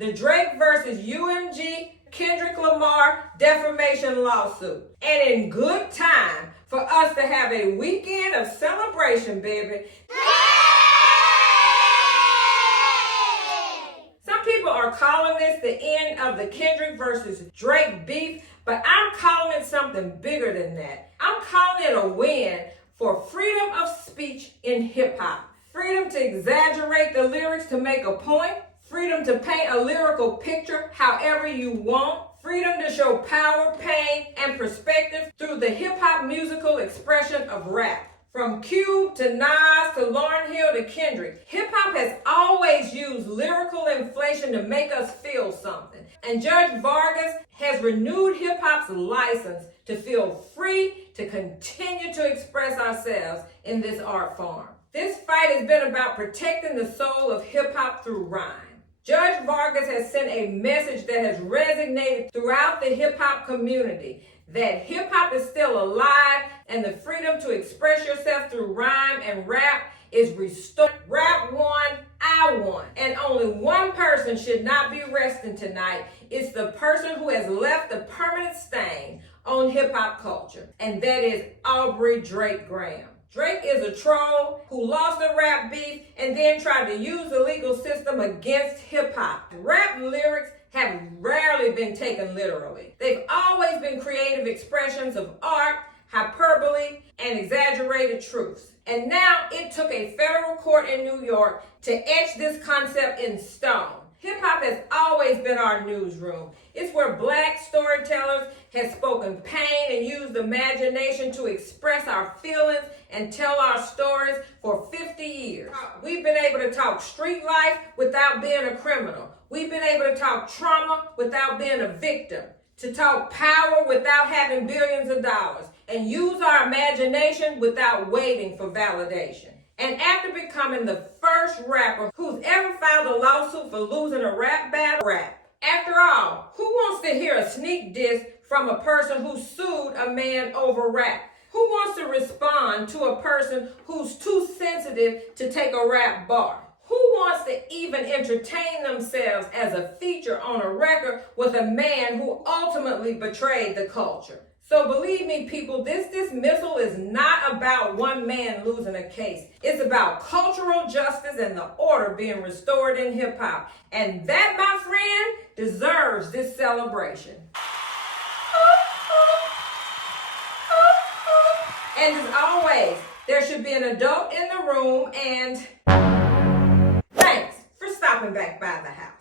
the Drake versus UMG Kendrick Lamar defamation lawsuit. And in good time for us to have a weekend of celebration, baby. Some people are calling this the end of the Kendrick versus Drake beef, but I'm calling it something bigger than that. I'm calling it a win for freedom of speech in hip-hop. Freedom to exaggerate the lyrics to make a point. Freedom to paint a lyrical picture however you want. Freedom to show power, pain, and perspective through the hip-hop musical expression of rap. From Cube to Nas to Lauryn Hill to Kendrick, hip-hop has always used lyrical inflation to make us feel something. And Judge Vargas has renewed hip-hop's license to feel free to continue to express ourselves in this art form. This fight has been about protecting the soul of hip-hop through rhyme. Judge Vargas has sent a message that has resonated throughout the hip-hop community, that hip-hop is still alive and the freedom to express yourself through rhyme and rap is restored. Rap won, I won. And only one person should not be resting tonight. It's the person who has left a permanent stain on hip-hop culture, and that is Aubrey Drake Graham. Drake is a troll who lost a rap beef and then tried to use the legal system against hip-hop. Rap lyrics have rarely been taken literally. They've always been creative expressions of art, hyperbole, and exaggerated truths. And now it took a federal court in New York to etch this concept in stone. Hip-hop has always been our newsroom. It's where Black storytellers have spoken pain and used imagination to express our feelings and tell our stories for 50 years. We've been able to talk street life without being a criminal. We've been able to talk trauma without being a victim, to talk power without having billions of dollars, and use our imagination without waiting for validation. And after becoming the first rapper who's ever filed a lawsuit for losing a rap battle, After all, who wants to hear a sneak diss from a person who sued a man over rap? Who wants to respond to a person who's too sensitive to take a rap bar? Who wants to even entertain themselves as a feature on a record with a man who ultimately betrayed the culture? So believe me, people, this dismissal is not about one man losing a case. It's about cultural justice and the order being restored in hip-hop. And that, my friend, deserves this celebration. And as always, there should be an adult in the room, and thanks for stopping back by the house.